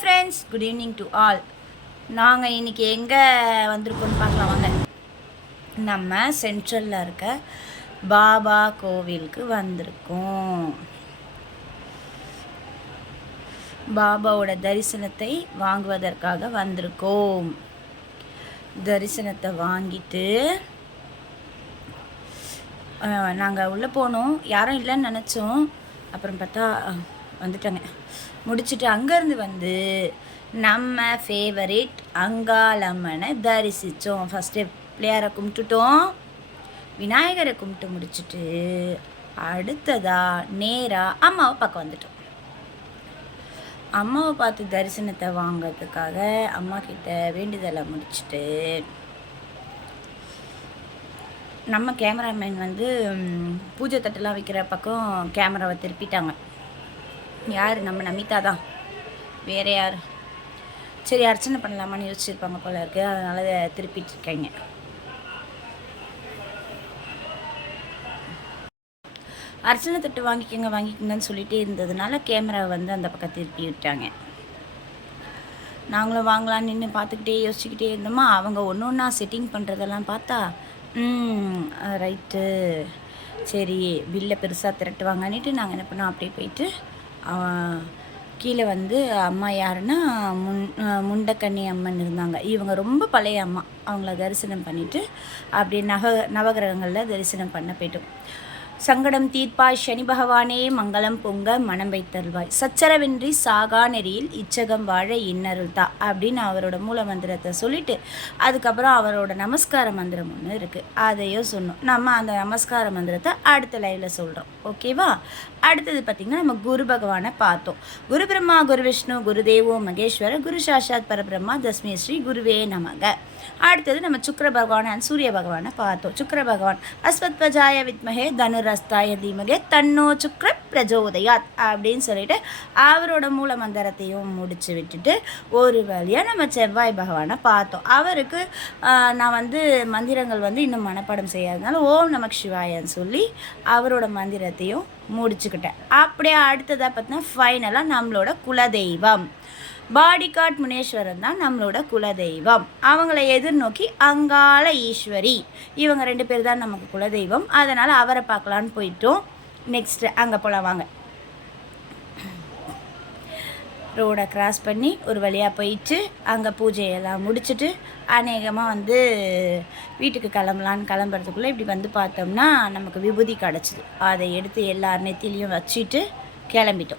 Friends, good evening to all. நாங்கள் இன்றைக்கி எங்கே வந்திருக்கோன்னு பார்க்கலாம் வாங்க. நம்ம சென்ட்ரலில் இருக்க பாபா கோவிலுக்கு வந்திருக்கோம். பாபாவோட தரிசனத்தை வாங்குவதற்காக வந்திருக்கோம். தரிசனத்தை வாங்கிட்டு நாங்கள் உள்ளே போனோம். யாரும் இல்லைன்னு நினச்சோம். அப்புறம் பார்த்தா வந்துட்டாங்க. முடிச்சுட்டு அங்கேருந்து வந்து நம்ம ஃபேவரேட் அங்காளம்மனை தரிசித்தோம். ஃபஸ்ட்டு பிள்ளையாரை கும்பிட்டுட்டோம், விநாயகரை கும்பிட்டு முடிச்சுட்டு அடுத்ததாக நேராக அம்மாவை பார்க்க வந்துட்டோம். அம்மாவை பார்த்து தரிசனத்தை வாங்கிறதுக்காக அம்மா கிட்ட வேண்டுதலை முடிச்சுட்டு நம்ம கேமராமேன் வந்து பூஜை தட்டெல்லாம் வைக்கிற பக்கம் கேமராவை திருப்பிட்டாங்க. யார்? நம்ம நமிதா தான், வேறு யார்? சரி, அர்ச்சனை பண்ணலாமான்னு யோசிச்சிருப்பாங்க போல இருக்குது. அதனால் திருப்பிட்டுருக்காங்க. அர்ச்சனை தட்டு வாங்கிக்கோங்கன்னு சொல்லிகிட்டே இருந்ததுனால கேமராவை வந்து அந்த பக்கம் திருப்பி விட்டாங்க. நாங்களும் வாங்கலான்னு நின்று பார்த்துக்கிட்டே யோசிச்சுக்கிட்டே இருந்தோமா. அவங்க ஒன்று ஒன்றா செட்டிங் பண்ணுறதெல்லாம் பார்த்தா ரைட்டு, சரி பில்லை பெருசாக திரட்டுவாங்கன்னுட்டு நாங்கள் என்ன பண்ணோம், அப்படியே போயிட்டு கீழே வந்து அம்மா யாருன்னா முண்டக்கண்ணி அம்மன் இருந்தாங்க. இவங்க ரொம்ப பழைய அம்மா. அவங்கள தரிசனம் பண்ணிவிட்டு அப்படியே நவகிரகங்களில் தரிசனம் பண்ண போய்ட்டோம். சங்கடம் தீர்ப்பாய் சனி பகவானே, மங்களம் பொங்க மனம் வைத்தருள்வாய், சச்சரவின்றி சாகா நெறியில் இச்சகம் வாழ இன்னருள்தா அப்படின்னு அவரோட மூல மந்திரத்தை சொல்லிவிட்டு அதுக்கப்புறம் அவரோட நமஸ்கார மந்திரம் ஒன்று இருக்குது, அதையும் சொன்னோம். நம்ம அந்த நமஸ்கார மந்திரத்தை அடுத்த லைவில் சொல்கிறோம். ஓகேவா? அடுத்தது பார்த்திங்கன்னா நம்ம குரு பகவானை பார்த்தோம். குரு பிரம்மா குரு விஷ்ணு குரு தேவோ மகேஸ்வர குரு சாஷாத் பரபிரம்மா தஸ்மே ஸ்ரீ குருவே நமக. அடுத்தது நம்ம சுக்கர பகவான் அண்ட் சூரிய பகவானை பார்த்தோம். சுக்கர பகவான் அஸ்வத்வஜாய வித்மகே தனுரஸ்தாய தீமகே தன்னோ சுக்ர பிரஜோதயாத் அப்படின்னு சொல்லிட்டு அவரோட மூல மந்திரத்தையும் முடிச்சு விட்டுட்டு ஒரு வழியாக நம்ம செவ்வாய் பகவானை பார்த்தோம். அவருக்கு நான் வந்து மந்திரங்கள் வந்து இன்னும் மனப்பாடம் செய்யாததுனால ஓம் நமக் சிவாயன்னு சொல்லி அவரோட மந்திரத்தையும் முடிச்சுக்கிட்டேன். அப்படியே அடுத்ததாக பார்த்தீங்கன்னா ஃபைனலாக நம்மளோட குலதெய்வம் பாடிகாட் முனேஸ்வரன் தான் நம்மளோட குலதெய்வம். அவங்கள எதிர்நோக்கி அங்காள ஈஸ்வரி, இவங்க 2 பேர் தான் நமக்கு குலதெய்வம். அதனால் அவரை பார்க்கலான்னு போயிட்டோம். நெக்ஸ்ட்டு அங்கே போகலாம் வாங்க. ரோடை கிராஸ் பண்ணி ஒரு வழியாக போயிட்டு அங்கே பூஜையெல்லாம் முடிச்சுட்டு அநேகமாக வந்து வீட்டுக்கு கிளம்புறதுக்குள்ளே இப்படி வந்து பார்த்தோம்னா நமக்கு விபூதி கிடச்சிது. அதை எடுத்து எல்லார் நெத்திலையும் வச்சுட்டு கிளம்பிட்டோம்.